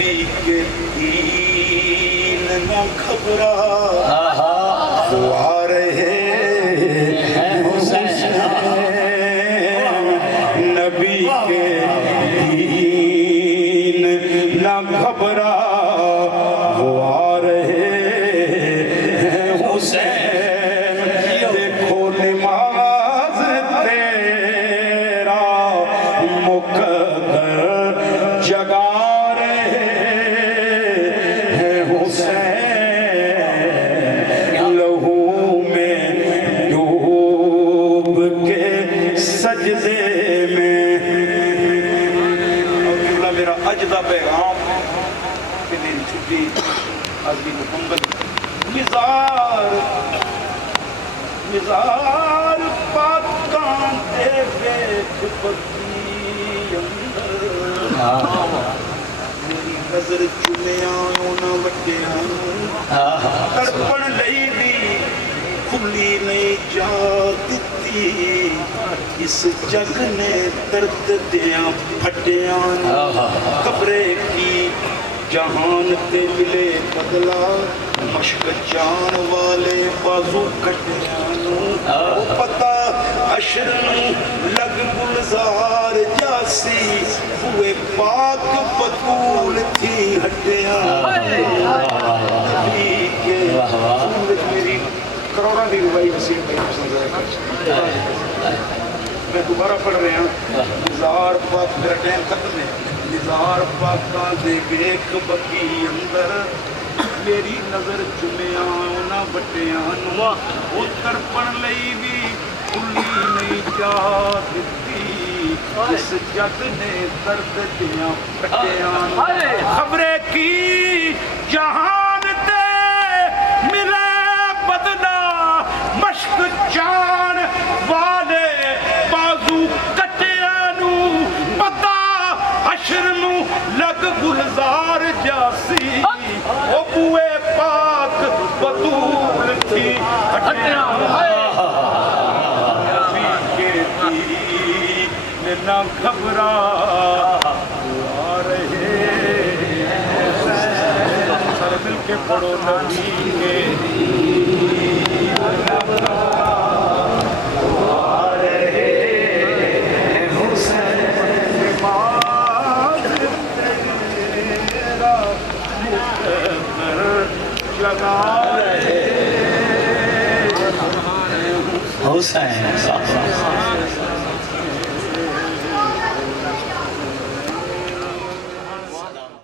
نبی کے دین نہ گھبرا وہ آ رہے حسین نبی کے دین نہ گھبرا وہ آ رہے حسین دیکھو نماز تیرا مقدر جگا رہے ہیں حسین لہو میں ڈوب کے سجدے میں اللہ میرا اجدہ پیغام کہ دن چھٹی عزیز محمد مزار پاکان دے بیت پکی اندر میری نظر چمیاں نہ وٹیاں تڑپن لئی بھی کھلی نہیں جا دیتی اس جگ نے درد دیاں پھٹیاں قبرے کی جہان تے ملے بدلا مشک جان والے بازو کٹیانو وہ پتا عشرن لگ گلزار جاسی ہوئے پاک بطول تھی ہٹیاں نبی کے سورت میری کروڑا دی روائی وسیم بھائی پسند ہے میں دوبارہ پڑھ رہے ہیں نظار پاک میرا ٹائم ختم ہے نظار پاکاں دے بیک بکی اندر میری نظر چمیاں نہ بٹیاں وہ تڑپن لئی بھی کھلی نہیں جا دیتی اس جگ نے درد دیاں پٹیاں خبریں کی جہان تے ملے بدلا مشک جان والے بازو کٹیاں نو پتا حشر نو لگ گلزار جاسی او بوئے پاک بطول تھی ہٹیاں نبی کے دین نہ گھبرا وہ آ رہے سر مل کے پڑھو نبی کے دین نہ گھبرا وہ آ رہے حسین